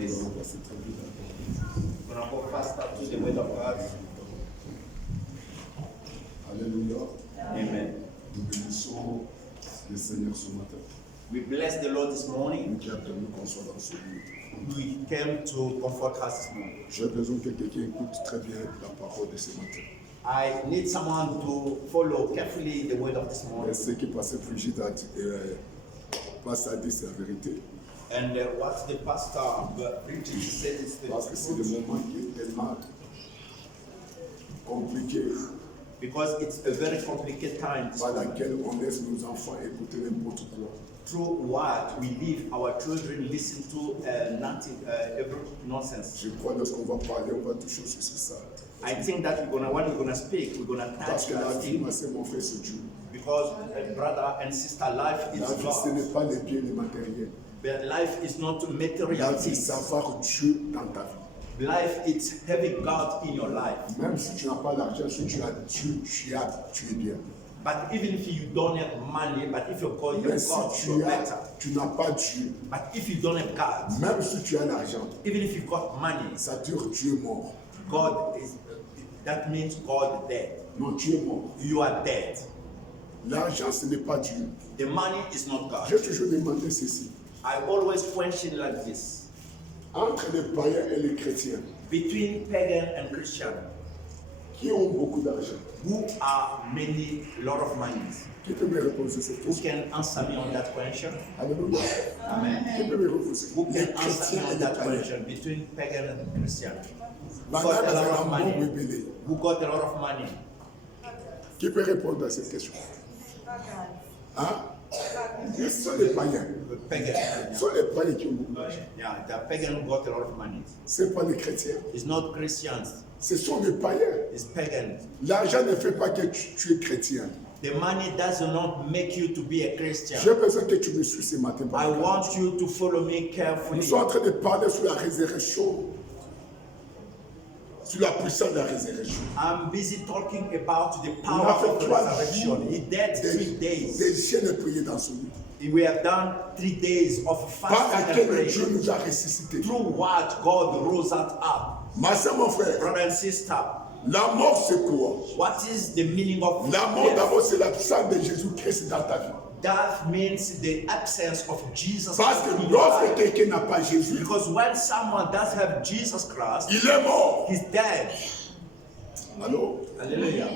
this. We're going to go faster to the word of God. Alléluia. Amen. Nous bénissons le Seigneur ce matin. We bless the Lord this Nous morning. qui a permis qu'on soit dans ce lieu. We came to comfort us this morning. J'ai besoin que quelqu'un écoute très bien la parole de ce matin. I need someone to follow carefully the word of this Et morning. ce que Pasteur Frigide a dit, passe à dire, c'est la vérité. And what the pastor preaching said is Parce que c'est the le truth. moment qui est tellement compliqué, Because it's a very complicated time par laquelle on laisse nos enfants écouter n'importe quoi. through what we leave our children listen to nothing, every nonsense. Je crois que lorsqu'on va parler, on va toucher aussi sur ça. I think that when we're gonna speak, we're gonna Parce touch que la that vie, thing. ma sœur, mon frère, c'est Dieu. Because brother and sister, life is La vie, ce God. n'est pas les biens, les matériels. But life is not La material vie, c'est things. savoir Dieu dans ta vie. Life is having God in your life. Même si tu n'as pas d'argent, si tu as Dieu, tu es bien. But even if you don't have money, but if you've got your Mais si God, you're better. tu n'as pas Dieu, But if you don't have God, même si tu as l'argent, even if you've got money, ça dure Dieu est mort. God is, that means God is dead. Non, Dieu est mort. You are dead. L'argent, ce n'est pas Dieu. The money is not God. J'ai toujours demandé ceci. I always question like this. Entre les païens et les chrétiens, Between pagan and Christian, qui ont beaucoup d'argent, who are many, lot of money? qui peut me répondre sur cette Who question? can answer me on that question? Alléluia. Amen. Qui peut me répondre? Who Les can answer chrétiens me et on les that païens. question between pagan and Christian? Who Madame got a lot avait of un bon money? bébé. Who got a lot of money? Qui peut répondre à cette question? Hein? Ce sont les païens. The pagan. Ce sont les païens qui ont beaucoup d'argent. Yeah, the pagan who got a lot of money. Ce n'est pas les chrétiens. It's not Christians, Ce sont les païens. it's pagan. L'argent ne fait pas que tu es chrétien. The money does not make you to be a Christian. J'ai besoin que tu me suives ce matin. I want you to follow me Nous carefully. sommes en train de parler sur la résurrection. Sur la puissance de la résurrection. I'm busy talking about the On power a fait of 3 resurrection. jours. He dead 3 days. Des chiens de prier dans ce lieu. We have done 3 days of Par fasting and laquelle Dieu prayer. nous a ressuscités. Through what God rose us up. Ma soeur, mon frère, Brother and sister, la mort c'est quoi? what is the meaning of La mort death? d'abord c'est l'absence de Jésus-Christ dans ta vie. That means the absence of Jesus Parce Christ que in your lorsque life. quelqu'un n'a pas Jésus, Because when someone does have Jesus Christ, il est mort. he's dead. Allô? Hallelujah.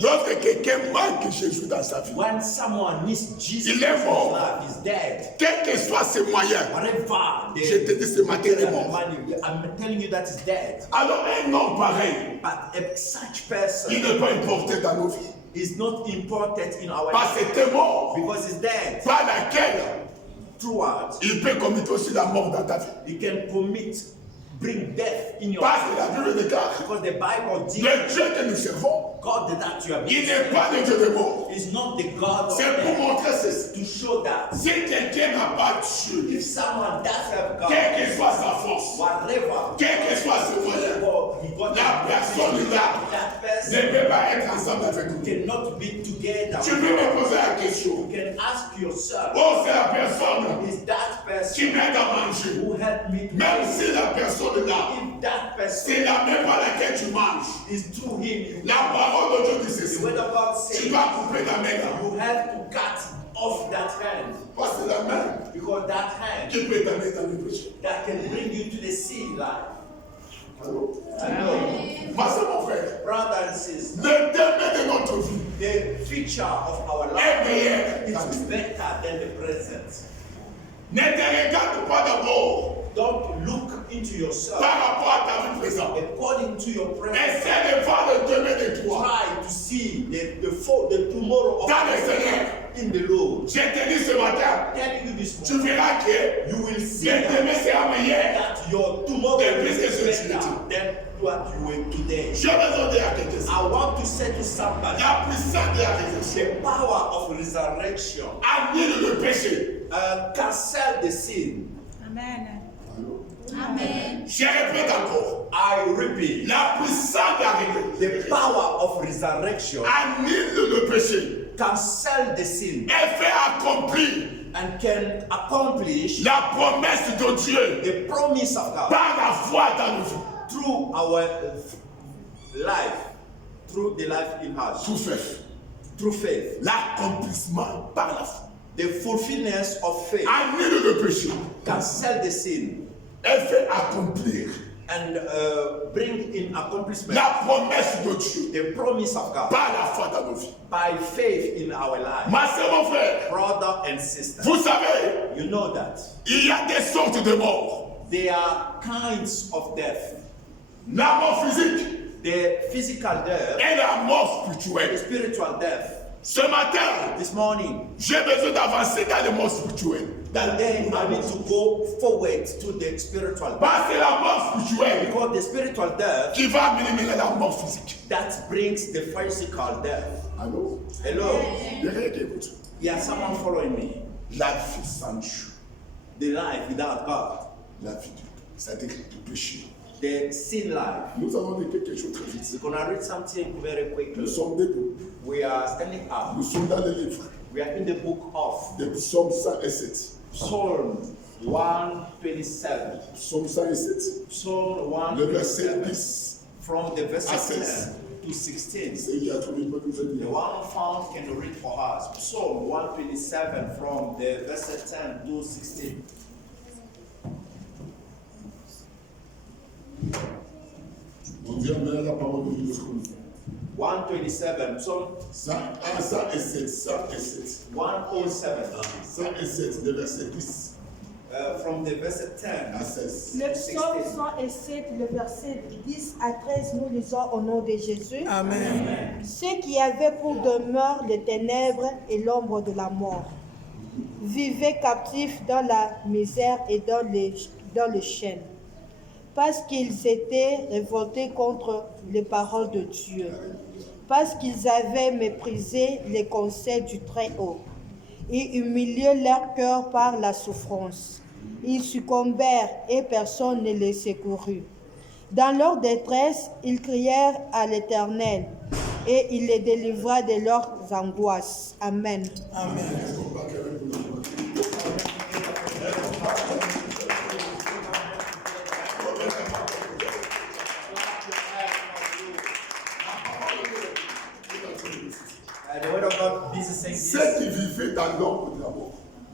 Lorsque quelqu'un manque Jésus dans sa vie, When someone needs Jesus Il est in his mort. life, he's dead. quels que soient ses moyens, Whatever je te dis ce matin, il est mort. money, I'm telling you that he's dead. Alors un homme pareil, But such person il n'est pas importé dans nos vies. is not important in our Parce life que t'es mort, because he's dead. par laquelle Through what? il peut commettre aussi la mort dans ta vie. He can bring death in your Parce life. que la Bible déclare, Because the Bible le declares Dieu que nous servons, God that you have il n'est pas le Dieu des morts. is not the God of C'est pour death. montrer ceci. To show that Si quelqu'un n'a pas Dieu, if someone does have God, quelle que soit sa force, whatever, quel que soit ses moyens, God, he got la personne là that ne person peut pas être ensemble avec nous. cannot be together. Tu peux me poser la question. You can ask yourself, Oh, c'est la personne is that qui person m'aide à manger. who helped me to Même eat? si la personne là, If that person c'est la même par laquelle tu manges. is through him, you, La parole de Dieu dit the ceci. word of God Tu says dois couper la main là. you have to cut off that hand Parce que la main because that hand qui peut t'amener dans le péché. that can bring you to the sin life. Allô? I know, Ma soeur, mon frère, brother and sister, le demain de notre vie the future of our est life meilleur. is better than the present. Ne te regarde pas d'abord Don't look into yourself par rapport à ta vie présente. according to your present. Essaie de voir le demain de toi. Try to see the tomorrow of Dans le Seigneur, in the Lord. je te dis ce matin, Telling you this tu morning, verras que you will see le demain sera meilleur. that your tomorrow Plus is que ce que tu better dis. than what you were today. J'ai besoin de la question. I want to say to somebody, La puissance de la résurrection the power of resurrection annule le péché. cancel the sin. Amen. Allô? Amen. Je répète encore. I repeat. La puissance de la The power of resurrection annule le péché cancel the sin et fait accomplir and can accomplish la promesse de Dieu the promise of God par la foi dans nos vies. through our life, through the life in us, Tout fait. through faith. L'accomplissement par la foi. The fulfillment of faith Annule le péché cancel the sin et fait accomplir and bring in accomplishment la promesse de Dieu the promise of God par la foi dans nos vies. by faith in our life. Ma sœur, mon frère, Brother and sister, vous savez, you know that il y a des sortes de morts. there are kinds of death. La mort physique The physical death, et la mort the spirituelle. spiritual death. Ce matin, This morning, j'ai besoin d'avancer dans le mort spirituel. today I need to go forward to the spiritual death. Parce que la mort spirituelle Because the spiritual death, qui va éliminer la mort physique. that brings the physical death. Allô? Hello? Il y a rien qui écoute. Yeah, someone following me. La vie sans Dieu. The life without God. La vie du, c'est-à-dire du péché. The sin life. Nous allons lire quelque chose très vite. We're going to read something very Nous quickly. sommes debout. We are standing up. Nous sommes dans le livre We are in the book of des psaumes 107. Psalm 127. Psaume 107. Psalm Le verset 127. 10. From the verse à 16. 10 to 16. C'est il y a trouvé une bonne The nouvelle. one found can read for us. Psalm 127 from the verse 10 to 16. On dit amen la parole de Dieu. 127. Psalm 107. 107. 107. 107, le verset 10 From the verse 10 à 16. Le to psaume 16. 107, le verset 10 à 13, nous lisons au nom de Jésus. Amen. Ceux qui avaient pour demeure les ténèbres et l'ombre de la mort vivaient captifs dans la misère et dans le chêne, parce qu'ils étaient révoltés contre les paroles de Dieu, parce qu'ils avaient méprisé les conseils du Très-Haut et humilié leur cœur par la souffrance. Ils succombèrent et personne ne les secourut. Dans leur détresse, ils crièrent à l'Éternel et il les délivra de leurs angoisses. Amen. The word of God is saying Ceux this. qui vivaient dans l'ombre de la mort,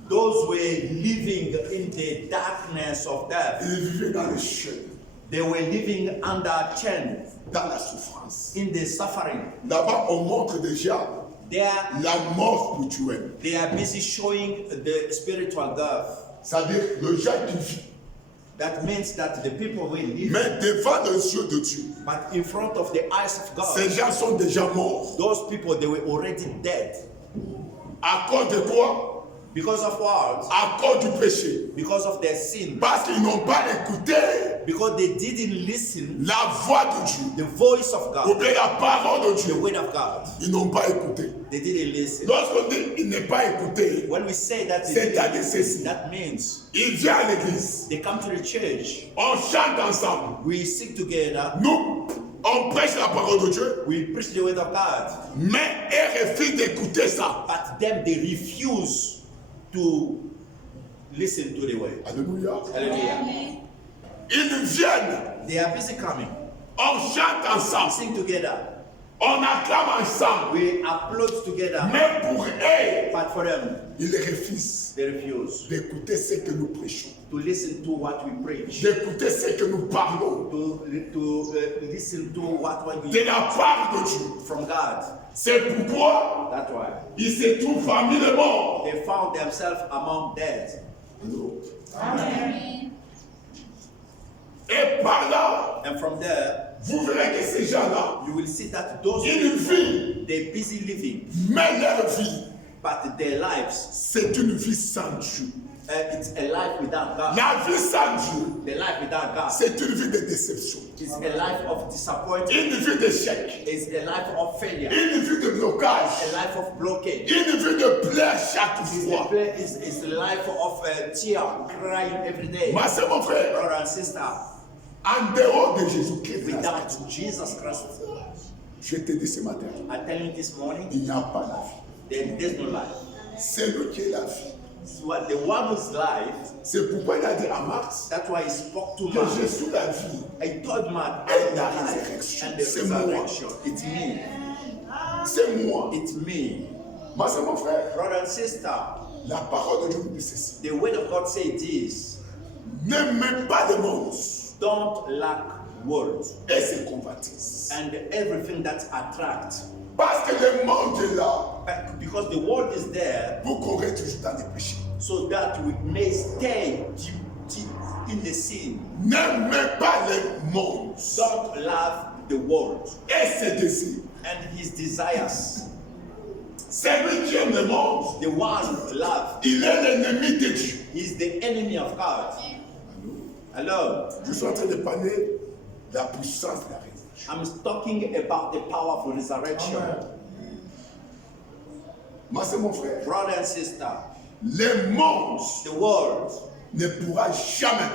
Those were living in the darkness of death. ils vivaient dans le chêne, They were living under chain, dans la souffrance. in the suffering. Là-bas, on montre déjà They are, la mort spirituelle. they are busy showing the spiritual death. C'est-à-dire le gens qui vit. That means that the people will live, Mais devant les yeux de Dieu, but in front of the eyes of ces God, gens sont déjà morts. those people, they were already dead. À cause de quoi? Because of what? À cause du péché. Because of their sin. Parce qu'ils n'ont pas écouté Because they didn't listen la voix de Dieu. the voice of Ou God, bien la parole de the Dieu. word of God. Ils n'ont pas écouté. They didn't listen. Lorsqu'on dit il n'est pas écouté, When we say that, they C'est-à-dire didn't ceci. listen, that means il vient à l'église. they come to the church, On chante ensemble. we sing together, Nous, on prêche la parole de Dieu. we preach the word of God, Mais ils refusent d'écouter ça. but them they refuse to listen to the word. Alléluia. Hallelujah. Ils viennent. They are busy coming. On chante We ensemble. sing together. On acclame ensemble. We applaud together. Mais pour eux, But for them, ils refusent they refuse d'écouter ce que nous prêchons. to listen to what we preach, D'écouter ce que nous parlons. to listen to what De we la part de Dieu. from God. C'est pourquoi That's why ils se trouvent parmi les morts. they found themselves among dead. Et par là, And from there, vous verrez que ces gens-là, you will see that those ils people, vivent, they're busy living, mais leur vie, but their lives, c'est une vie sans Dieu. It's a life without God. La vie sans Dieu, The life without God c'est une vie de déception, is a life of disappointment. une vie d'échec, It's a life of failure. une vie de blocage, A life of blockage. une vie de pleurs chaque fois. It's a life of tear, crying every day. Ma soeur, mon frère, Brother and sister, en dehors de Jésus-Christ, without Jesus Christ, je te dis ce matin, I tell you this morning, il n'y a pas la vie. there's no life. C'est lui qui est la vie. So the one whose life, C'est pourquoi il a dit à Marx that's why he spoke to que je man. suis la vie. I told man, Et la I'm the life résurrection. and the C'est moi. resurrection. It's me. C'est moi. It's me. Ma soeur, mon frère, Brother and sister, la parole de Dieu nous dit ceci. the word of God says this. N'aimez pas le monde Don't lack words et ses convoitises. and everything that attracts. Parce que le monde est là Because the world is there pour qu'on reste toujours dans les péchés. so that we may stay deep in the sin. N'aimez pas le monde Don't love the world et ses désirs. and his desires. C'est lui qui aime le monde. The one who loves, Il est l'ennemi de Dieu. he's the enemy of God. Hello. Je suis en train de parler de la puissance de la résurrection. I'm talking about the powerful resurrection. Ma soeur, mon frère, Brother and sister, le monde the world ne pourra jamais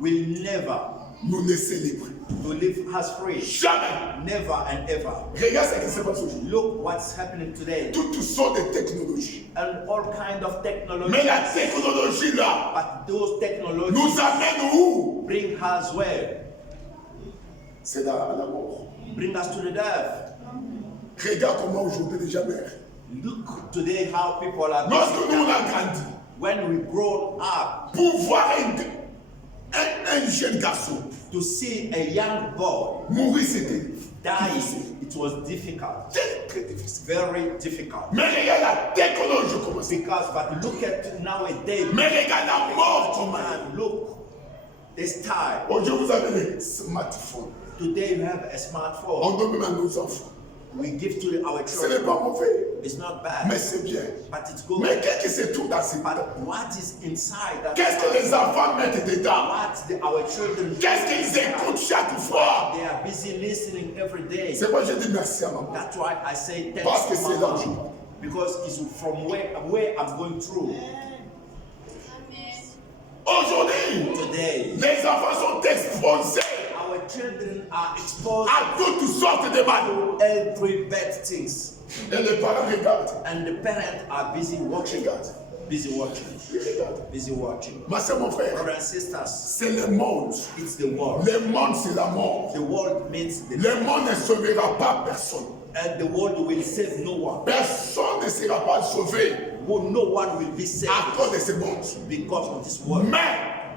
will never nous laisser libres. to live as free. Jamais. Never and ever. Regarde ce qui se passe aujourd'hui. Look what's happening today. Toutes sortes de technologies. And all kind of technology. Mais la technologie là But those technologies nous amène où? bring us where? C'est la mort. Bring us to the death. Regarde comment aujourd'hui les gens meurent. Look today how people are Lorsque nous on dying. a grandi, When we grown up pour voir un jeune garçon to see a young boy mourir, c'était dying, it was difficult. très, très difficile. Very difficult. Mais regarde la technologie comment c'est. Because but look at nowadays. Mais regarde la mort comment elle est. Man, look, this time. Aujourd'hui vous avez les smartphones. Today you have a smartphone. On donne même à nos enfants. We give to our Ce n'est children. pas mauvais, It's not bad, mais c'est bien. but it's good. Mais qu'est-ce qui se trouve dans ces But what is inside that? Qu'est-ce que les enfants mettent dedans? Our children? Qu'est-ce qu'ils écoutent chaque fois? They are busy listening every day. C'est pourquoi je dis merci à maman. That's why I say thanks Parce que to c'est là où je Mama, parle. because it's from where I'm going through. Aujourd'hui, Today, les enfants sont exposés our children are exposed à toutes sortes de mal. to every bad things, Et les parents regardent. and the parents are busy watching. Busy watching. Ils regardent. Busy watching. Ma soeur, mon frère, Brothers and sisters, c'est le monde. it's the world. Le monde, c'est la mort. The world means the Le monde ne sauvera pas personne. and the world will save no one. Personne ne sera pas sauvé No one will be saved à cause de ce monde. because of this world. Mais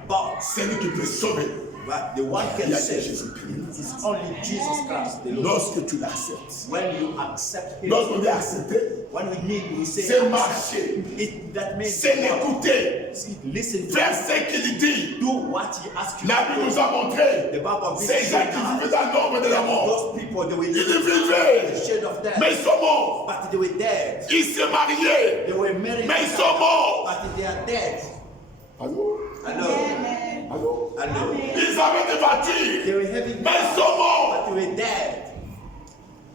But celui qui peut sauver, but the one il can y a save Jésus-Christ. is only Jesus Christ, the Lord. Lorsque tu l'acceptes, When you accept Him, lorsqu'on dit accepter, when we need, we say, c'est marcher, that means c'est l'écouter, listen to faire Him, ce qu'il dit. do what He asks you. La Bible nous a montré The Bible ces gens qui vivaient dans l'ombre de la mort. Those people, they will Ils live in vivaient, the shade of death, mais ils sont morts. but they were dead. Ils se mariaient, They were married, mais ils sont morts. but they are dead. Allô? Hello, Allô? hello. Ils avaient des voitures, They were having, mais ils sont morts. but they were dead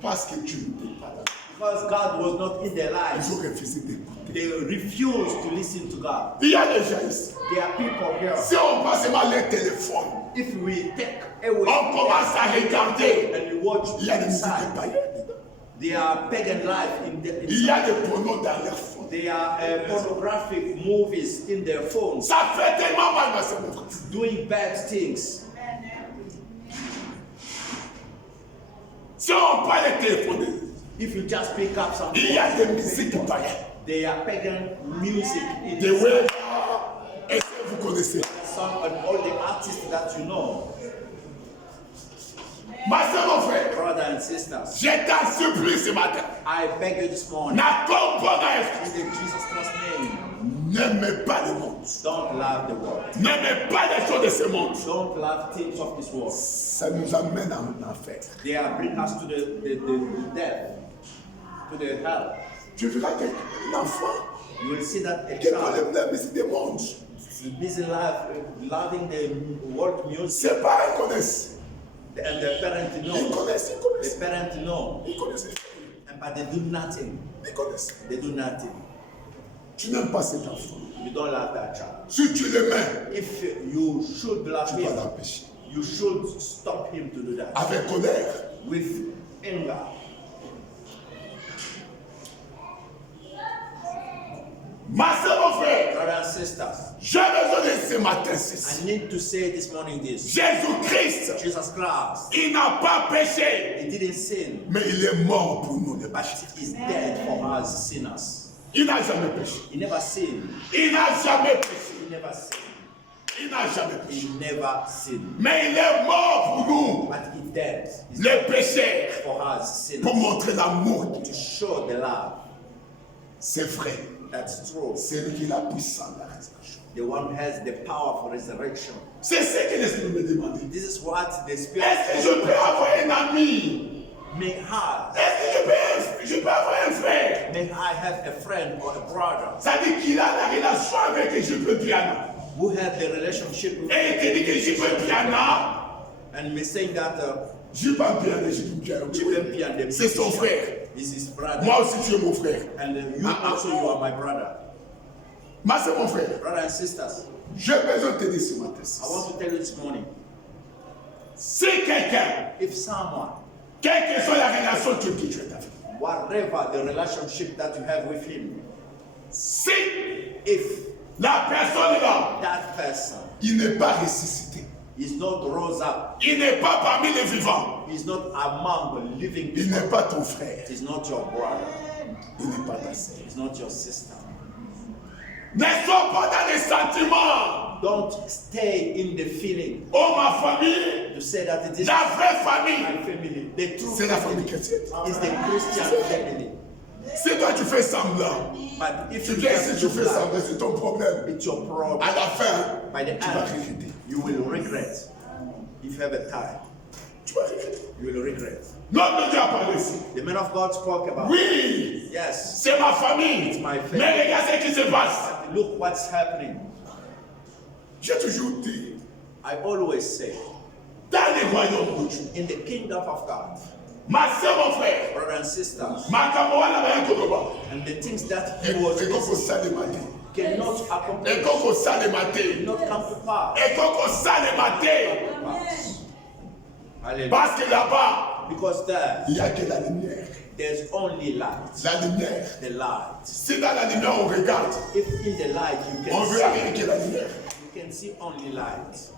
Parce que tu ne peux pas. because God was not in their Ils lives. ont refusé d'écouter. They refused to listen to God. Il y a des gens ici. There are people here. Si on passe seulement les téléphones, If we take away on commence à regarder. and we watch Il y a des musiques inside, païennes dedans. they are pagan life in the Il y a inside. des pornos dans leur fond. They are pornographic movies in their phones, Ça fait tellement mal, ma soeur, mon frère. doing bad things. Si on prend les téléphones, If you just pick up some, il y a des musiques païennes. they are pagan music in Des the ouais. Est-ce que vous connaissez? song and all the artists that you know, Ma soeur, mon frère, brothers and sisters. je t'en supplie ce matin. I beg you this morning, N'attends pas rêve. in the Jesus Christ name, N'aimez pas le monde. don't love the world. N'aimez pas les choses de ce monde. Don't love things of this world. Ça nous amène en enfer. They are bring us to the death, to the hell. Tu verras qu'un enfant You will see that a qui parle child de la musique du monde, busy loving the world music. Ses parents connaissent. And the parents Ils know. connaissent, ils The connaissent. parents know. Ils connaissent. But they do nothing. Ils connaissent. They do nothing. Tu n'aimes pas cet enfant. You don't love that child. Si tu l'aimais, If you should love tu dois him, l'empêcher. you should stop him to do that. Avec colère. With anger. Ma soeur, mon frère, Brothers and sisters, j'ai besoin de ce matin ceci. I need to say this morning this. Jésus-Christ, Jesus Christ, il n'a pas péché, he didn't sin, mais il est mort pour nous les but péchés. he is dead for us sinners. Il n'a jamais péché. He never sinned. Il n'a jamais péché. He never sinned. Il n'a jamais péché. He never sinned. Mais il est mort pour nous, But he dead. He's les pécheurs, for us pour sinners. montrer l'amour de To Dieu. show the love. C'est vrai. That's true. C'est lui qui est la puissance de la résurrection. The one who has the power for resurrection. C'est ce que l'Esprit me demande. This is what the Spirit Est-ce que je peux avoir un ami? may have. Est-ce que je peux avoir un frère? May I have a friend or a brother Ça dit qu'il a la relation avec le jupe piano. who has the relationship with Et il te dit que jupe piano, and me saying that jupe piano, jupe piano. Chipempi and C'est son frère. is his brother. Moi aussi tu es mon frère. And you also you are my brother. Moi c'est mon frère. Brothers and sisters, J'ai besoin de te dire ce matin. I want to tell you this morning, Si quelqu'un, if someone, quelle que soit la relation que tu as avec, whatever the relationship that you have with him, si if la personne là, that person il n'est pas ressuscité, is not rose up, il n'est pas parmi les vivants, is not among the living il people, n'est pas ton frère, is not your brother, il n'est pas ta sœur. is not your sister. Ne sois pas dans les sentiments. Don't stay in the feeling Oh ma famille, to say that it is la vraie my famille, family. The true c'est la famille family chrétienne. is the Christian family. Si toi tu fais semblant, But if tu you viens ici, just tu look fais like semblant, c'est ton problème. it's your problem, À la fin, by the tu vas end, regretter. you will regret. If you have a time, Tu vas regretter. you will regret. L'homme de Dieu a parlé ici. The man of God spoke about Oui, yes, c'est ma famille. It's my family. Mais regarde ce qui se passe. but look what's happening. J'ai toujours dit, I always say, dans les royaumes de Dieu, in the kingdom of God, ma soeur, mon frère, brothers and sisters, ma camarade là-bas, il est and the things that et he was qu'on missing ça le matin. cannot Et accomplish, qu'on ça le matin. cannot come to pass. Et qu'on ça le matin. Hallelujah. Parce que là-bas, Because there, il n'y a que la lumière. there's only light, La lumière. the light. Si dans la lumière on regarde, If in the light you on can veut see, rien que la lumière. you can see only light.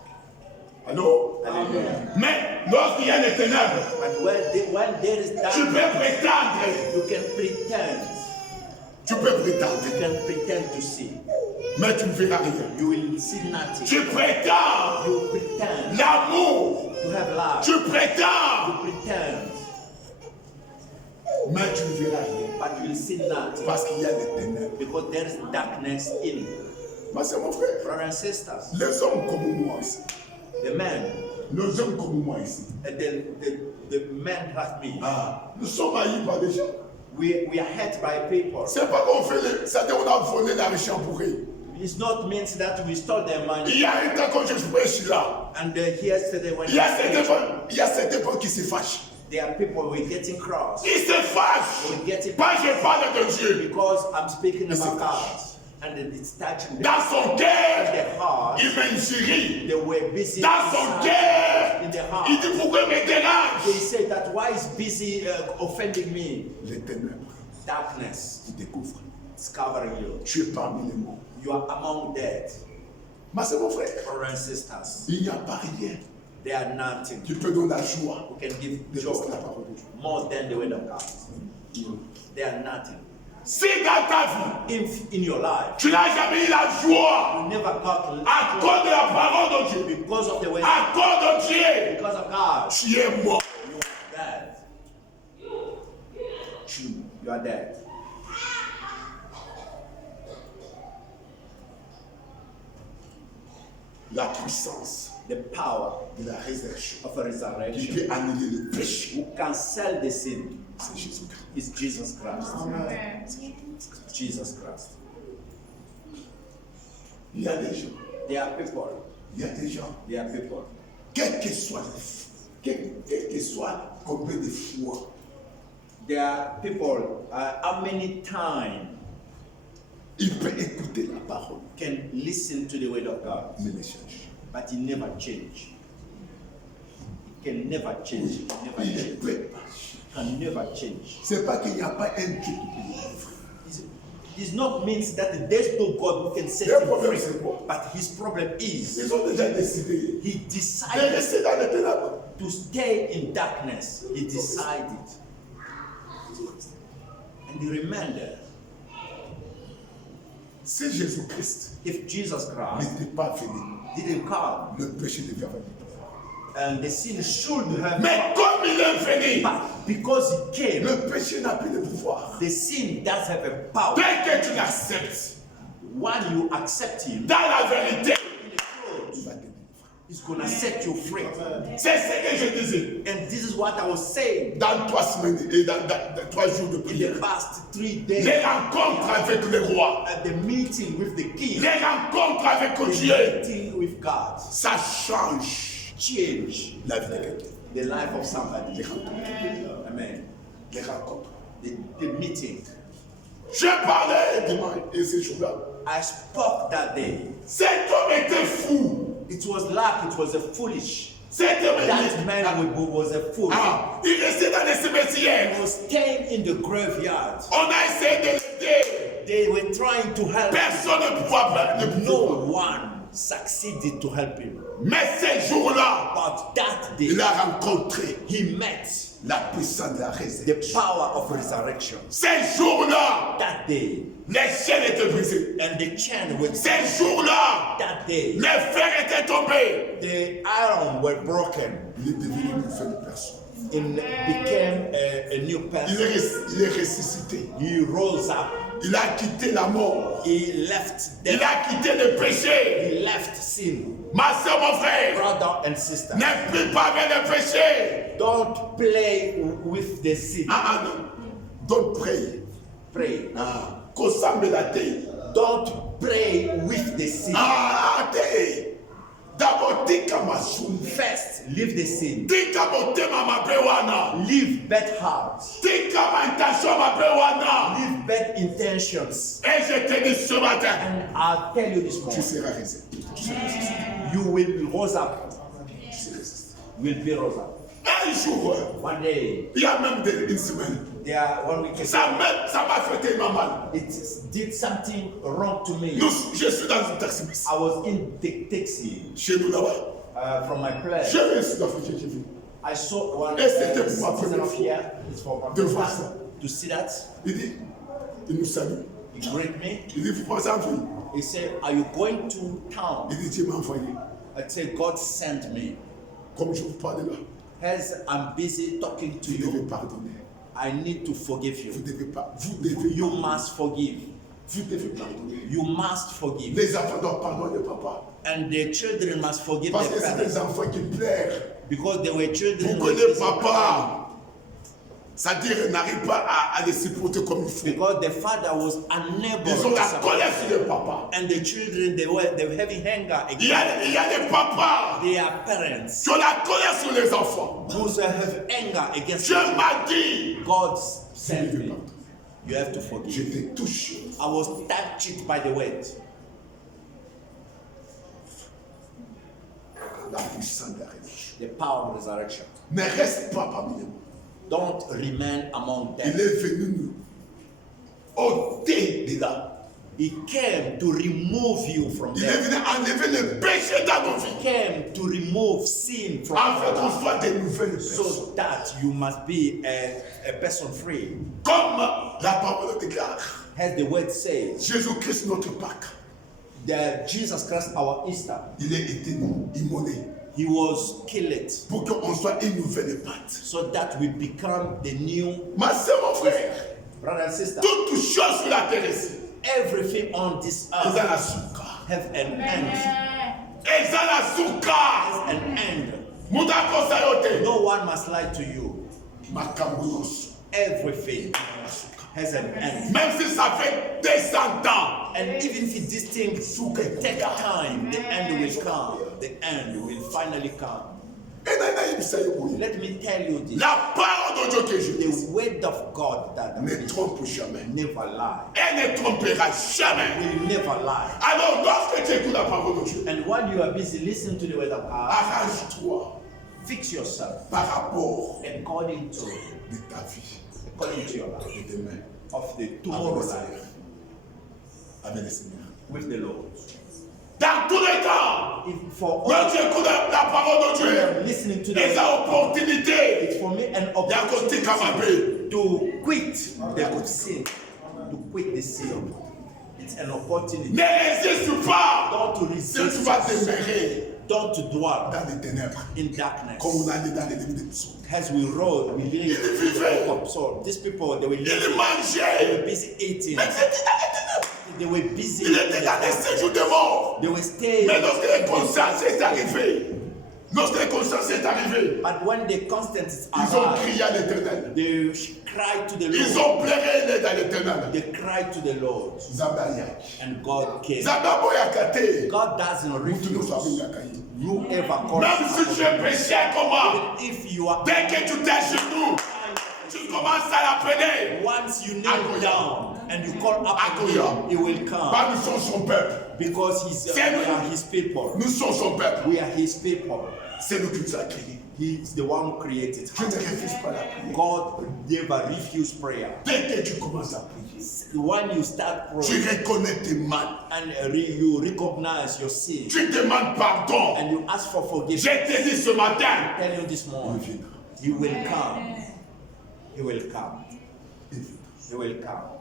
Allô? Hallelujah. Mais lorsqu'il y a les ténèbres, But when there is tu darkness, peux prétendre. you can pretend. Tu peux You prétendre. can pretend to see. Mais tu ne verras rien. You will see nothing. Tu prétends You pretend l'amour. to have light. Tu prétends. You pretend, Mais tu ne verras rien. but you will see nothing. Parce qu'il y a des ténèbres. Because there is darkness in. Moi, c'est mon frère. Brothers and sisters, Les hommes comme moi ici. the men, Les hommes comme moi ici. the men like me, Ah, nous sommes haïs par des gens. we are hurt by people. C'est pas qu'on fait les. C'est-à-dire qu'on a volé l'argent pour eux. It's not means that we stole their Il money. y a un temps quand je prêche là. And yesterday when Il y a certains gens qui se fâchent. there are people who are getting cross. Ils se fâchent. We getting Pas je parle de Dieu. because I'm speaking It's about a God, and it's touching them. Dans son cœur, Their heart, il m'injurie. they were busy Dans son inside, cœur, in their heart. il dit pourquoi il me They dérange. say that why is busy offending me? Les ténèbres, Darkness il découvre. is covering you. Tu es parmi les morts. You are among dead, Mais c'est mon frère. brothers and sisters. Il n'y a pas rien. They are nothing. Tu peux donner la joie Who can give de joy la parole de Dieu. more than the word of God? They are nothing. Si dans ta vie, If in your life tu n'as jamais eu la joie you never got à cause de la parole de Dieu, because of the word, à cause de Dieu, because of God, tu es mort. you are dead. You are dead. La puissance The power de la résurrection of a qui resurrection peut annuler le péché, who cancel the sin c'est Jésus-Christ. is Jesus Christ. Jesus Christ. Il y a des gens, There are people. Il y a des gens, There are people. quel que soit combien de fois, There are people. How many times il peut écouter la parole, can listen to the word of God, mais ne change. but he never change. He can never change. He never Il ne change. peut pas. Can never change. C'est pas qu'il n'y a pas un Dieu qui peut vivre. It not means that there's no God who can set Le him problème, free. c'est quoi? But his problem is Ils ont déjà décidé he de decided rester dans les ténèbres. to stay in darkness. He decided. And he remembered, Si Jésus-Christ if Jesus Christ n'était pas venu, didn't come, le péché devait avoir du pouvoir. and the sin should have Mais comme il est venu, but because he came, le péché n'a plus de pouvoir. the sin does have a power. Dès que tu l'acceptes When you accept him, dans la vérité, in the truth, il va te délivrer. he's gonna set you free. C'est ce que je disais. And this is what I was saying. Dans 3 semaines et dans 3 jours de In prière, the past 3 days, les rencontres avec le roi, at the meeting with the king, les rencontres avec the Dieu, meeting with God, ça change change la vie de quelqu'un. the life of somebody. Les rencontres. Amen. Les rencontres. The meeting. Je parlais dimanche et ce jour-là. I spoke that day. Cet homme était fou. It was like it was a foolish. Cet homme That était man was a fool. Ah, il restait dans les cimetières. He was staying in the graveyard. On a essayé de l'aider. They were trying to help him. Personne ne pouvait No pas. one succeeded to help him. Mais ce jour-là, But that day, il a rencontré he met la puissance de la the résurrection. power of resurrection. Ce jour-là, That day, les chaînes étaient brisées. and the chain was Ce jour-là, that day, les fers étaient tombés. the iron were broken Il est devenu une nouvelle personne. and became a new person. Il est ressuscité. He rose up. Il a quitté la mort. He left Il death. a quitté le péché. He left sin. Ma soeur, mon frère, Brother and sister, ne plus pas avec le péché. don't play with the sin. Ah, non. Don't pray. Pray. Ah, consomme la terre. Don't pray with the sin. Ah, terre. D'abord, tika masuni. First, leave the sin. Tika motema mabewana. Leave bad hearts. Tika ma intention mabewana. Leave bad intentions. Et je te dis ce matin, And I'll tell you this tu morning, seras résisté. Tu seras résisté. you will rose up. Tu seras résisté. Will be rose up. Un jour, One day, il y a même une semaine. there one week ago, Ça m'a fait tellement mal. it did something wrong to me. Je suis dans un taxi. I was in the taxi Chez nous là-bas. from my place. J'ai vu ici l'Afrique, j'ai vu. I saw one Et c'était pour ma citizen première of fois here. It's for my de first voir time ça. to see that. Il nous salue. He greeted me. Il dit, vous pensez en vie? He said, "Are you going to town?" Il dit, Dieu m'a envoyé. I said, "God sent me." Comme je vous parle là, As I'm busy talking to vous devez you, pardonner. I need to forgive Vous you. devez pas. Vous devez. You must forgive. Vous devez pardonner. You must forgive. Les enfants doivent pardonner papa. And the children must forgive Parce their que c'est des parents. enfants qui pleurent. Because they were children Vous who were connaissez busy papa. C'est-à-dire, ils n'arrivent pas à les supporter comme il faut. because the father was unable Ils ont to la support colère them. sur le papa. And the children, they were having anger Il y a against des papas their parents qui ont la colère sur les enfants. who have anger against Dieu them. m'a dit, God sent me. You have to forgive. j'étais touché. I was touched by the word. La puissance de la résurrection. The power of resurrection. Ne reste pas parmi nous. Don't remain among Il them. est venu nous ôter de là. He came to remove you from Il est them. venu enlever le péché dans nos He vies. came to remove sin from Afin us, qu'on soit des nouvelles personnes. so that you must be a person free. Comme la parole déclare, As the word says, Jésus-Christ notre Pâque, that Jesus Christ, our Easter, il a été immolé he was killed pour qu'on soit une nouvelle pâte. so that we become the new Ma soeur, mon frère, brother and sister. toute chose sur la terre ici, Everything on this ils ont la earth souka. have an end. Ils ont la souka. An end. Moudako sayote. No one must lie to you. Makambo. Everything has an end. Même si ça fait des 100 ans, And even if these things take time, the end will come. The end will finally come. Let me tell you this. la parole de Dieu que je dis The word of God that ne trompe jamais. never lie. Elle ne trompera jamais. Will never lie. Alors, lorsque tu écoutes la parole de Dieu, And while you are busy listening to the word of God, arrange-toi fix yourself par rapport according to de ta vie, your life, de demain, of the avec tomorrow le life Seigneur. Avec le Seigneur. with the Lord. Dans tous les temps, If for quand all tu écoutes la parole de you are Dieu, listening to les the opportunités, it's for me an il y a côté Kamabé. to quit the sin, to quit the sin. It's an opportunity. Ne résiste pas. Don't Si tu resist. vas demeurer Don't dwell dans les ténèbres, in darkness. comme on a dit dans les livres de psaumes. As we rode, we live in the book of Psalms. These people, they were Il living, they mangeait. were busy eating, Mais c'était dans les ténèbres. they were busy. Il était dans les séjours de mort. They were staying. Mais lorsque les consciences est arrivé, lorsque les consciences est arrivé, But when the constant is ils ont arrived, crié à l'éternel. they cried to the Ils Lord. ont pleuré dans l'éternel. They cried to the Lord, Zabaya. and God came. Zababo yakate. God doesn't Mutu no refuse famille yakayi. you ever call. Même si tu es péché, comment? If you are, Dès que tu t'agenouilles, tu commences à l'appeler. once you kneel down and you call up to him, he will come Pas nous sommes son peuple. because we are his people. Nous sommes son peuple. We are his people. C'est nous qui nous a créés. He is the one who created. Je ne refuse pas la prière. God never refuse prayer. Dès que tu commences à prier, When you start tu praying reconnais tes mal. and you recognize your sin Tu demandes pardon. and you ask for forgiveness, Je t'ai dit ce matin, I tell you this morning, il viendra. he will come. He will come. Il viendra. He will come.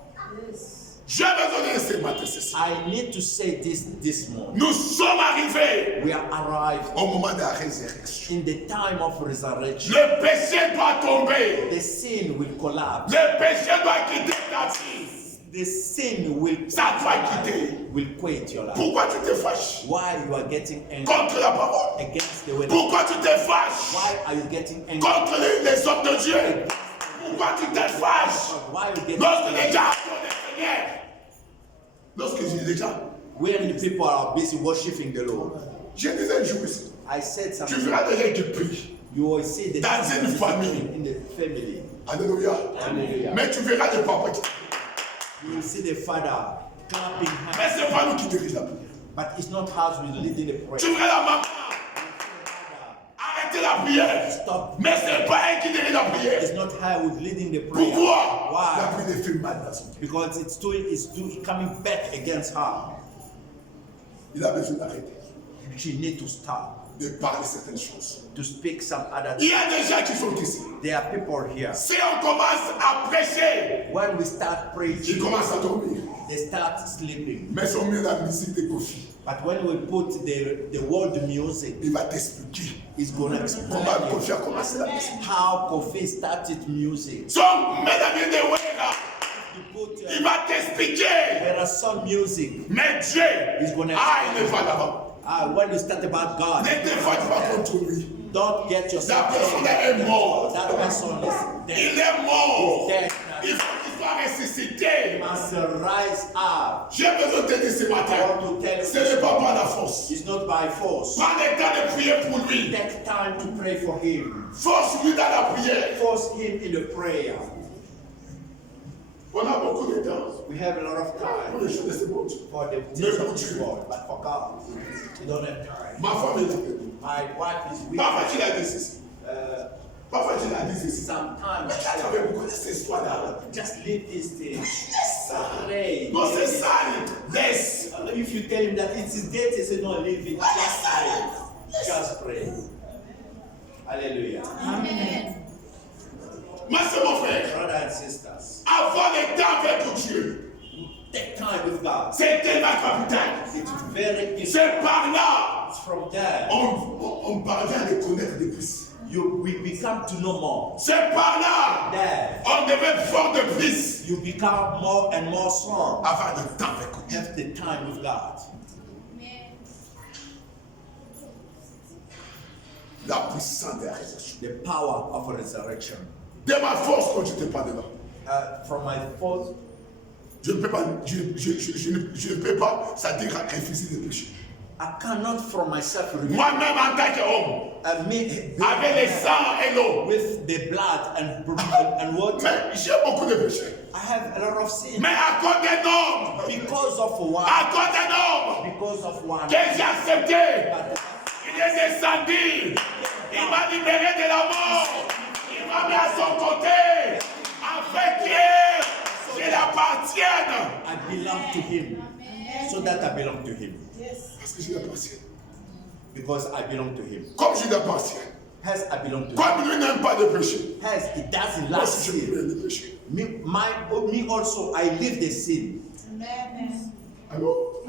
J'ai besoin de ce matin ceci. I need to say this morning. Nous sommes arrivés We are arrived au moment de la résurrection. in the time of resurrection. Le péché doit tomber. The sin will collapse. Le péché doit quitter ta vie. The sin will Ça doit quitter. will quit your life. Pourquoi tu te fâches Why you are getting angry contre la parole? against the word? Pourquoi tu te fâches Why are you getting angry? contre les hommes de Dieu? Pourquoi tu te fâches Why are you getting lorsque les angry? gens adorent le Seigneur? Lorsque les gens, When the people are busy worshiping the Lord. je disais un jour ici, I said tu something. verras des gens qui prient. You will see the Dans une famille. in the family. Alléluia. Hallelujah. Mais tu verras des papas qui. You will see the father clapping Mais hands. ce n'est pas nous qui dirige la prière. But it's not us who is leading the Tu prayer. verras la maman arrêter la prière. Stop. Mais ce n'est pas elle qui dirige la prière. It's not her who is leading the prayer. Pourquoi? La Why? prière fait mal dans son cœur. Because it's coming back against her. Il a besoin d'arrêter She need to stop de parler certaines choses. to speak some other Il things. y a des gens qui sont ici. There are people here. Si on commence à prêcher, When we start ils preaching, commencent à dormir. they start sleeping. Mais si on met la musique de Kofi, But when we put the world music, il va t'expliquer it's gonna explain comment you Kofi a commencé la musique. how Kofi started music. Donc, mesdames et Wera, You put, il va t'expliquer. there are some music. Mais Dieu, He's gonna il ne va là-bas. when you start about God, Ne te fâche pas contre lui. don't get yourself. La personne est morte. That person is dead. Il est mort. Dead. Il faut qu'il soit ressuscité. Must rise up. J'ai besoin de te dire ce matin, I want to tell you, ce n'est pas par la force. it's not by force. Prends le temps de prier pour lui. Take time to pray for him. Force-lui dans la prière. Force him in the prayer. On a beaucoup de temps We have a lot of pour time les choses de ce monde. for the things of this world, but for God, we don't have time. Ma femme est là. My wife is with Parfois tu l'as dit ceci. uh, Parfois tu l'as dit ceci. sometimes. Mais tu avais beaucoup de ces histoires-là. Just leave these things. Pray. Non, c'est ça. Laisse. If you tell him that it is dead, he said, no, leave it. Just pray. Just pray. Hallelujah. Mais c'est mon frère. Brothers and sisters, Avoir le temps avec Dieu, take time with God. c'est tellement capital. It's very important. C'est par là It's from there on parvient à les connaître de plus. we become to know more. C'est par là There on devient fort de plus. you become more and more strong. Avoir le temps avec Dieu. Have the time with God. La puissance de la résurrection. The power of resurrection. De ma force quand je te parle là. From my force, Je ne peux pas, je ne peux pas, c'est-à-dire refuser le péché. I cannot from myself refuse. Moi-même en tant qu'homme, avec le sang et l'eau, with the blood and water. mais j'ai beaucoup de péchés. I have a lot of sin. Mais à cause d'un homme, Because of one. à cause d'un homme Because of one. que j'ai accepté, il est descendu, il m'a libéré de la mort, il m'a mis à son côté, afin que je l'appartienne. I belong to him. So that I belong to him. Parce que je l'appartiens. Because I belong to him. Comme je l'appartiens. As I belong to him. Comme lui n'aime pas de péché. As he doesn't Moi like aussi je sin. peux le péché. Me also, I live the sin. Alors,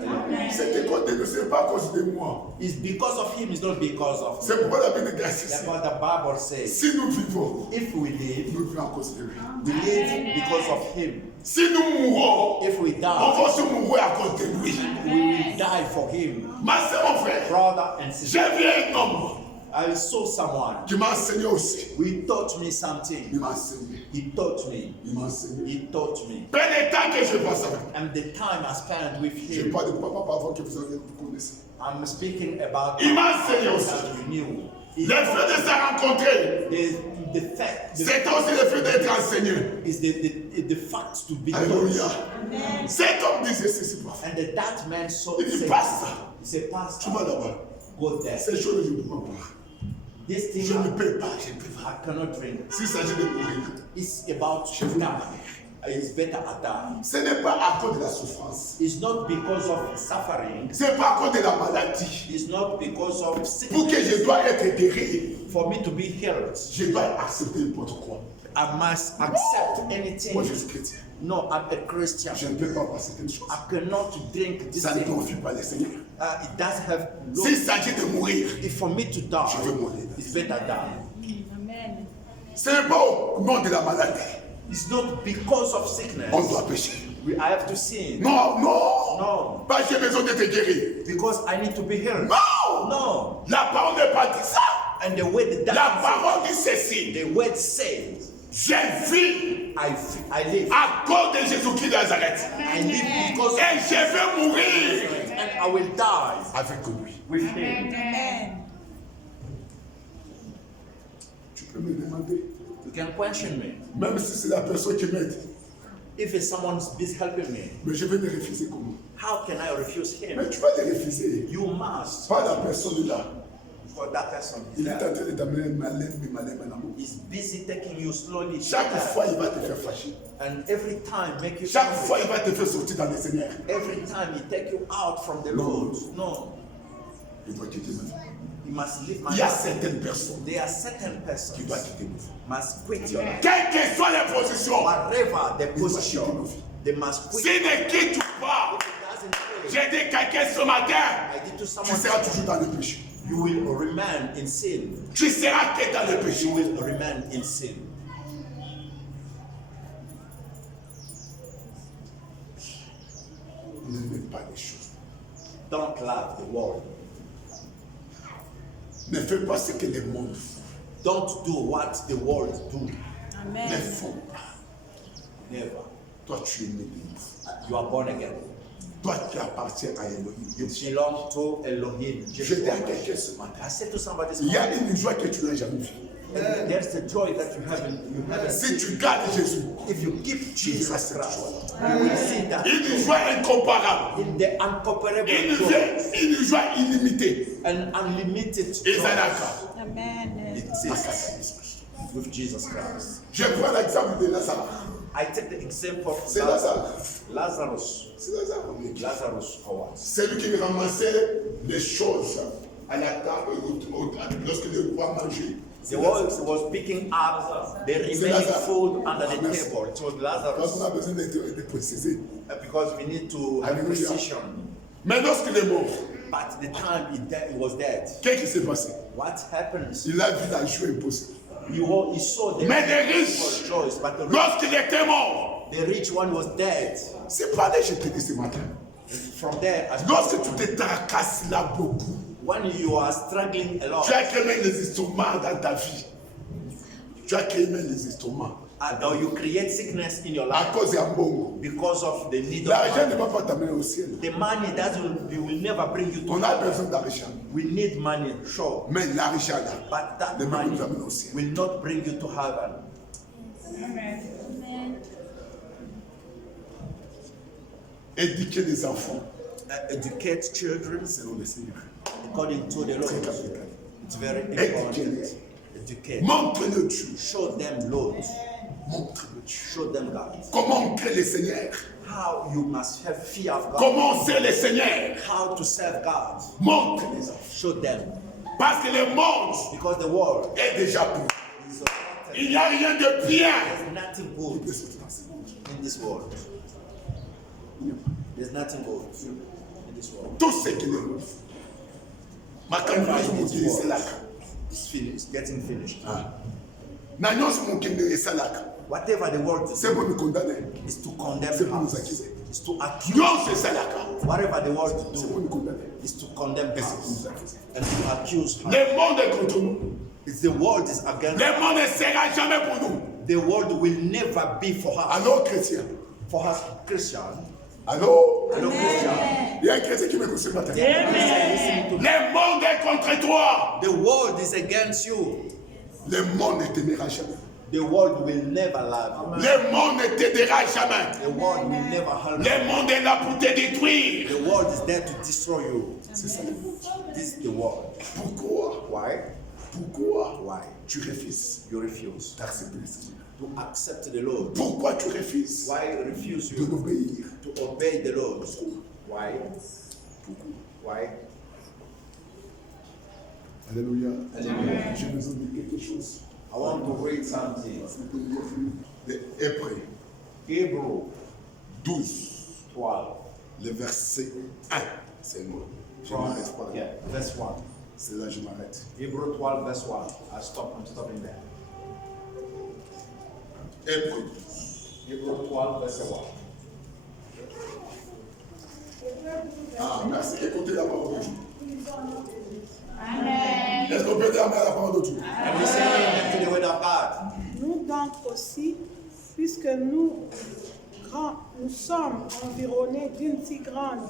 cette école ne c'est pas à cause de moi. It's because of him, it's not because of me. C'est pourquoi la Bible dit ici. That's what the Bible says. Si nous vivons, If we live, nous vivons à cause de lui. we live because of him. Si nous mourons, If we on die, va se mourir à cause de lui. we will die for him. Ma soeur, mon frère, Brother and sister, j'ai vu un homme I saw someone. qui m'a enseigné aussi. He taught me something. Il m'a enseigné. He taught me. Il m'a enseigné. He taught me. Peu de temps que je passe avec lui. And the time I spent with Je him, parle de papa avant que vous connaissiez. I'm speaking about Il m'a enseigné aussi. that you knew. Le fait de se rencontrer, The fact, c'est aussi le fait d'être enseigné. is the fact to be Alléluia. taught. Cet homme disait ceci parfois. And that man saw Il dit, said, Pasteur, he said, tu Pastor, vas là-bas. go there. Ces choses, je ne peux pas. This thing Je ne I peux pas, je ne peux pas. cannot drink. S'il s'agit de mourir, It's about to die. It's better I die. ce n'est pas à cause de la souffrance. It's not because of suffering. Ce n'est pas à cause de la maladie. It's not because of Pour que sickness. je dois être guéri, For me to be healed, je dois accepter n'importe quoi. I must accept Moi, anything. je suis chrétien. No, I'm a Christian. Je ne peux pas passer quelque chose. I cannot drink this Ça ne thing. glorifie pas le Seigneur. It does have S'il s'agit de mourir, If for me to die, je veux mourir. it's better die. Ce n'est pas au nom de la maladie. It's not because of sickness. On doit pécher. I have to sin. Non, non. No. Pas j'ai besoin d'être guéri. Because I need to be healed. Non. No. La parole n'est pas dit ça. And the way the La doctor parole dit ceci. the word says, J'ai vu I live. à cause de Jésus-Christ de Nazareth. I live because Et je vais mourir and I will die avec lui. with him. Tu peux me demander, You can question me. même si c'est la personne qui m'aide, If it's someone's helping me, mais je vais le refuser comment? how can I refuse him? Mais tu vas le refuser. You must. Pas la personne là. For that person is Il est en there. train de t'amener malin, mon amour. He's busy taking you slowly. Chaque fois, il va te faire fâcher. And every time make you Chaque angry. fois, il va te faire sortir dans les Seigneurs. Every time he take you out from the road. No. Il doit quitter ma vie. You must leave my Il y a life. certaines personnes There are certain qui persons doivent quitter ma vie. must quit your life. Quelle que soit la position, Whatever the position, they must quit. s'il ne quitte pas, If it doesn't quit, j'ai dit quelqu'un ce matin, I did to tu someone, seras toujours dans le péché. you will remain in sin. Tu seras que dans le péché. You will remain in sin. N'aimez pas les choses. Don't love the world. Ne fais pas ce que le monde fait. Don't do what the world do. Ne font pas. Never. Toi, tu es né de nouveau. You are born again. Toi, tu appartiens à Elohim. You belong to Elohim. Je dis à quelqu'un ce I matin, said to somebody this il y a morning, une joie que tu n'as jamais vue. there's the joy that you haven't Si seen. tu gardes Jésus, If you keep tu verras Jesus cette Christ, joie. you will see that Une joie incomparable. in the incomparable Une joy joie illimitée. and unlimited Et joy ça n'a qu'à. exists with Jesus Christ. Je prends l'exemple de Lazare. I take the example of C'est Lazare. Lazarus. C'est Lazare. Lazarus Howard. C'est lui qui ramassait les choses à la table lorsque le roi mangeait. The one was picking up the remaining Lazarus. food under the Merci. table. It was Parce Lazarus qu'on a besoin de préciser. because we need to have Hallelujah. precision. Mais lorsqu'il est mort, But the time he was dead, qu'est-ce qui s'est passé? what happens? Il a vu la joie impossible. He saw the Mais les riches, rejoice, but lorsqu'il était mort, the rich one was dead. c'est pas là que je te dis ce matin. From there, Lorsque tu te tracasses là beaucoup, when you are struggling a lot, tu as créé les instruments dans ta vie. Tu as créé les instruments. or you create sickness in your à life cause ya mbongo. because of the need of L'argent ne money. va pas t'amener au ciel. The money will never bring you to On a heaven. besoin d'argent. We need money, sure. Mais l'argent là, But that ne va pas money nous amener au ciel. will not bring you to heaven. Éduquer les enfants Educate children selon le Seigneur. according to the Très Lord. capital. It's very Éduquez-les. important. Educate. Montre-le Dieu. Show them Lord. Montre-le Dieu. Show them God. Comment on crée le Seigneur? How you must have fear of God. Comment on sert le Seigneur? How to serve God. Montre les enfants. Show them. Parce que le monde Because the world est déjà pris. is Il n'y a rien de bien. there's nothing good in this world. There's nothing good in this world. Tout ce qu'il est. Ma campagne, c'est là. It's finished. It's getting finished. N'annonce mon kende et salaka. Whatever the world is, C'est pour nous condamner. is to condemn C'est pour nous us. accuser. Is to accuse. Non, c'est salaka. Whatever the world C'est pour do nous condamner. is to condemn Et c'est pour us nous accuser. and to accuse us. Le monde est contre nous. It's the world is against. Le monde ne sera jamais pour nous. The world will never be for us. Alors, chrétien. For us Christian. Allô? Hello Christian. Il y a un chrétien qui m'écoute ce matin. Listen to me. Le monde est contre toi. The world is against you. Le monde ne t'aimera jamais. The world will never love you. Le monde ne t'aidera jamais. The world will never help you. Le monde est là pour te détruire. The world is there to destroy you. C'est ça. This is the world. Pourquoi? Why? Pourquoi Why? tu refuses You refuse d'accepter le Seigneur? to accept the Lord. Pourquoi tu refuses Why you refuse de you l'obéir? to obey the Lord? Why? Why? Alléluia. Alléluia. J'ai besoin de quelque chose. I want to read something. Les Hébreux Hebrew 12, 12. le verset 1. C'est moi. Je From, m'arrête pas là. yeah, verse 1. C'est là que je m'arrête. Hebrew 12, verse 1. I'm stopping there. Hébreux. Hebrew 12, verse 1. Ah, merci. Écoutez la parole de Dieu. Est-ce qu'on peut dire amen à la parole de Dieu? And we say amen to the word of God. Nous donc aussi, puisque nous sommes environnés d'une si grande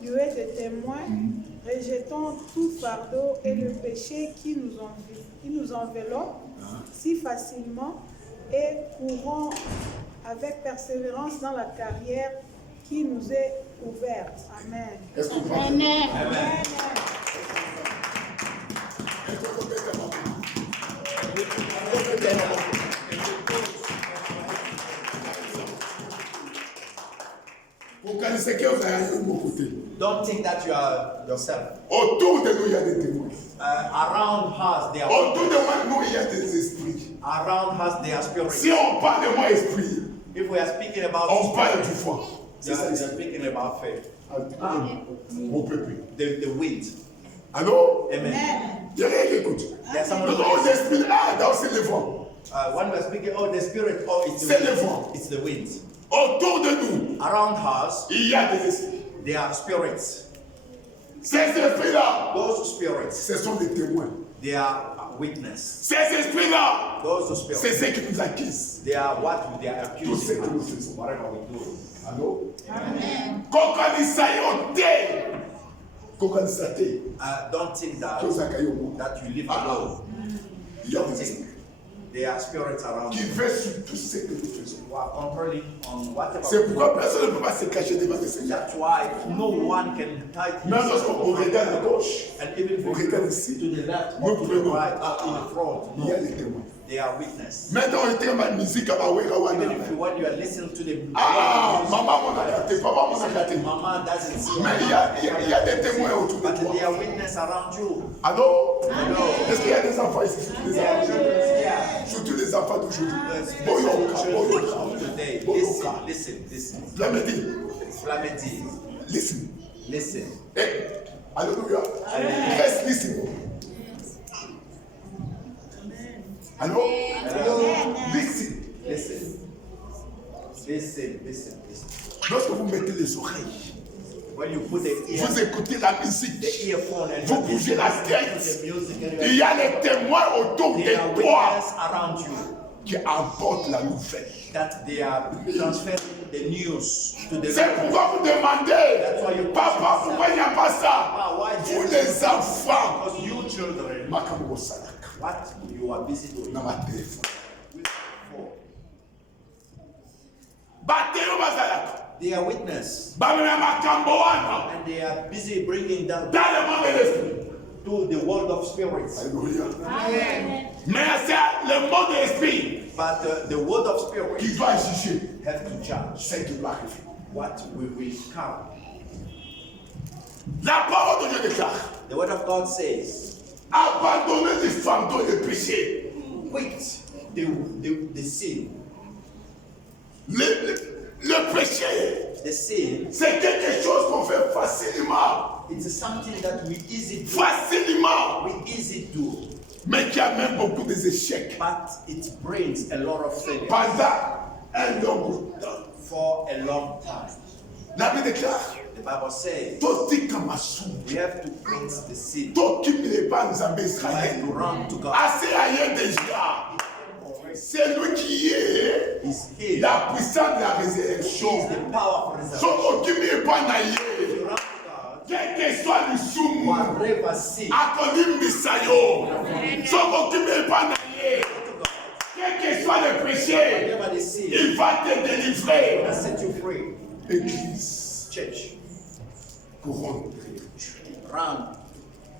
nuée de témoins, rejetons tout fardeau et le péché qui nous enveloppe si facilement et courons avec persévérance dans la carrière qui nous est ouverte. Amen. Est-ce qu'on peut Amen. Est-ce qu'on peut dire amen? Vous connaissez que vous avez de mon côté. Don't think that you are yourself. Autour de nous, il y a des témoins. Around us, there are Autour de nous, il y a des esprits. around us, there are spirits. Si on parle de moi esprit, If we are speaking about on parle du foi. we C'est ça are ici. speaking about faith. Mon peuple. The wind. Allô? Amen. Il y a rien qui écoute. There's Nous someone. avons des esprits. Ah, dans c'est le vent. When we are speaking, oh, the spirit, oh, it's the C'est le wind. vent. It's the wind. Autour de nous, Around us, il y a des esprits. there are spirits. Ces esprits-là, Those spirits, ce sont des témoins. they are witness. Ces esprits-là, Those c'est spirits, ceux qui nous accusent. they are what they are Tout ce accusing que nous us. faisons. Whatever we do. Allô? Amen. Kokanisayonte. Kokanisate. Don't think that Kozakayomo. that you live alone. Il y a Don't des think esprits there are spirits around qui you veillent sur tout ce que nous faisons. who are controlling on whatever. C'est pourquoi personne ne peut pas se cacher devant le Seigneur. That's why no one can hide Même lorsqu'on regarde à gauche, and even if on you regarde look ici, to the left nous or to the prenons. right or in the front, Il y a no, les témoins. they are witness. Maintenant, on était ma musique à Mawera Even Wana. if you, when you are listening to the Ah, maman m'en a gâté, papa m'en a gâté. Mama doesn't see Mais il y a des témoins autour de but toi. there are witness around you. Allô? Hello. Est-ce qu'il y a des enfants ici? Surtout les There are enfants. children here. Surtout les enfants d'aujourd'hui. The Boyoka, children Boyoka. of today. Boyoka. Listen. Flamedi. Flamedi. Listen. Listen. Hey. Alléluia. Amen. Reste listen. Allô? Listen. Listen. Lorsque vous mettez les oreilles, When you put vous écoutez la musique, the earphone and vous bougez la listen tête, to the music and il y a les témoins autour there are de toi. witnesses around you. qui apportent la nouvelle. That they are transferring the news to the C'est pourquoi vous demandez, papa, pourquoi il n'y a pas ça? Pour les enfants. Because you children, Makambo Salaka. what you are busy doing. Dans ma téléphone. For. Bateo Bazalaka. They are witness, Bamena Makambo Wana. and they are busy bringing down Dans le monde de l'esprit. to the world of spirits. Alléluia. Mais c'est le monde de l'esprit But the world of spirit qui doit juger have to judge ce qui doit arriver. what will come. La parole de Dieu déclare. The word of God says, Abandonnez les femmes dans le péché. quit the sin. Le péché, The sin, c'est quelque chose qu'on fait facilement. it's something that we easy do. Facilement. We easy do, Mais qui amène beaucoup d'échecs. but it brings a lot of failure Pendant un long temps. for a long time. La Bible déclare. The Bible says Toti kamasu. we have to quit the sin Toti pas Nzambe and Israël. to run to God. Assez ailleurs déjà. C'est lui qui est He's here. la puissance de la He is résurrection. the power for resurrection. Son qui pas naïe. You run to God, Quel que soit le soum. whatever sin, Akodim bisayo. Son qui pas naïe. to God, Quel que soit le péché. whatever the sin, Il va te délivrer. will set you free. Église. Church, Couronne. run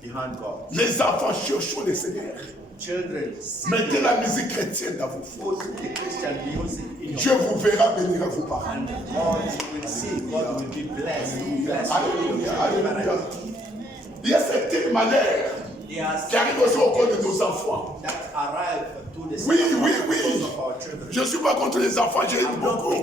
behind God. Les enfants cherchent le Seigneur. Children, Mettez la musique chrétienne dans vos foyers. put the Christian music in your Dieu vous verra bénir vos parents. and God will see, God will be blessed. Bless you. Alléluia, alléluia. Il y a certains malheurs There are qui arrivent aussi au cœur de nos enfants. that arrive to the Oui, center oui, oui. because of our children. Je ne suis pas contre les enfants, j'aime beaucoup.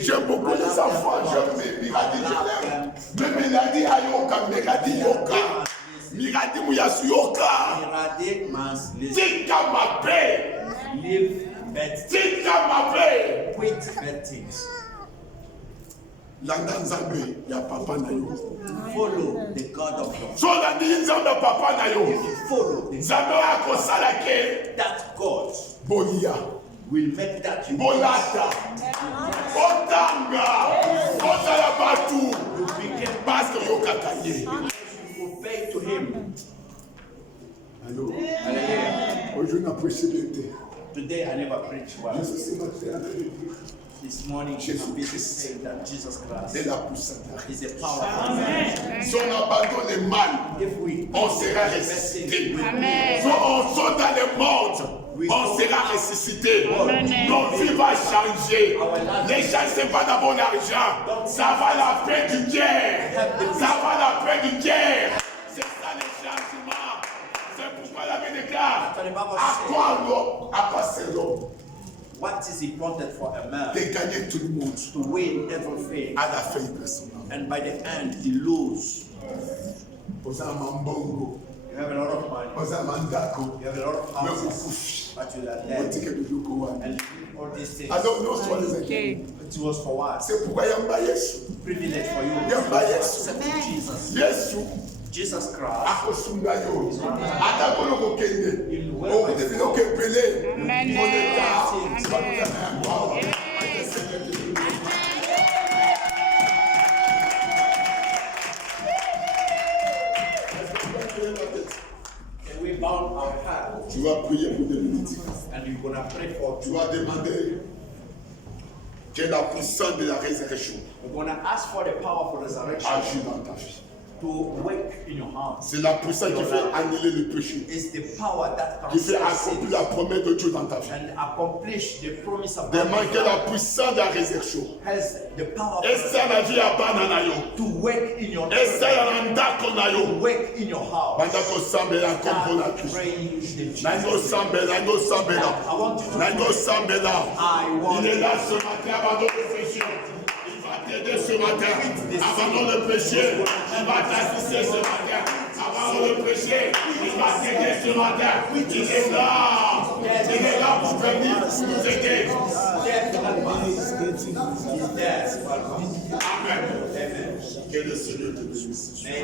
J'aime beaucoup les enfants. J'aime mes Miradi, je l'aime. Mais Miradi Ayoka, Miradi Yoka. Miradi Mouyasu Yoka. Irradiate man's list. Tika ma paix. Live bad, Tika ma paix. quit bad things. Landa Nzambe, ya papa na yo. Follow the God of God. So landi Nzambe papa na yo. If you follow the, Nzambe akosala ke that God bolia. will make that you Bolata. Otanga. Otala batu. you become Parce que yo kakaye. you obey to him. Allô. Hallelujah. Aujourd'hui, on a prêché l'été. Today I never preach well. Je suis en train de dire. This morning I'm busy saying that Jesus C'est Christ la puissance. is a powerful man. Si on abandonne le mal, If we on sera the ressuscité. message, Si on saute dans le monde, on sera ressuscité. Nos vies vont changer. Les gens, ce n'est pas d'abord l'argent. Ça va la paix du cœur. Ça va la paix du cœur. C'est ça le changement. C'est pourquoi la Bible déclare. À quoi c'est l'homme? what is important for a man De gagner tout le monde to win everything, à la fin personnelle. and by the end he lose. Oza mambongo, You have a lot of money, oza mandako, you have a lot of mais houses, kukufi. but you are dead Otike biloko wana. and all these things. Alors nous sommes les amis. It was for what? C'est pourquoi yamba Yesu. Privilege for you Yamba to Yesu. accept Jesus. Yesu Jesus Christ. akosunga yo. Ata kono kokende. O de biloko epele. And we bound our heart Tu vas prier pour des minutes. and we're gonna pray for Tu you. vas demander que la puissance de la résurrection We're gonna ask for the powerful resurrection agisse dans ta vie. to work in your heart. C'est la puissance qui fait annuler le péché. It's the power that Qui fait cancels accomplir sin la promesse de Dieu dans ta vie. and accomplish the promise of Demande que God. la puissance de la résurrection. Has the power Esa la vie à banana yo. to work in your Esa ya ndako na to yo. work in your house. Banda ko sambela kombo na Start Kristo. praying the Nango Jesus. sambela, nango sambela. I want you to Nango sambela. I want Il est là ce matin, abandonne le péché. Il va t'aider ce matin. Abandonne le péché. Il va t'assister ce matin. Abandonne le péché. Il va t'aider ce matin. Il est là. Il est là pour venir nous aider. Amen. Que le Seigneur te bénisse. May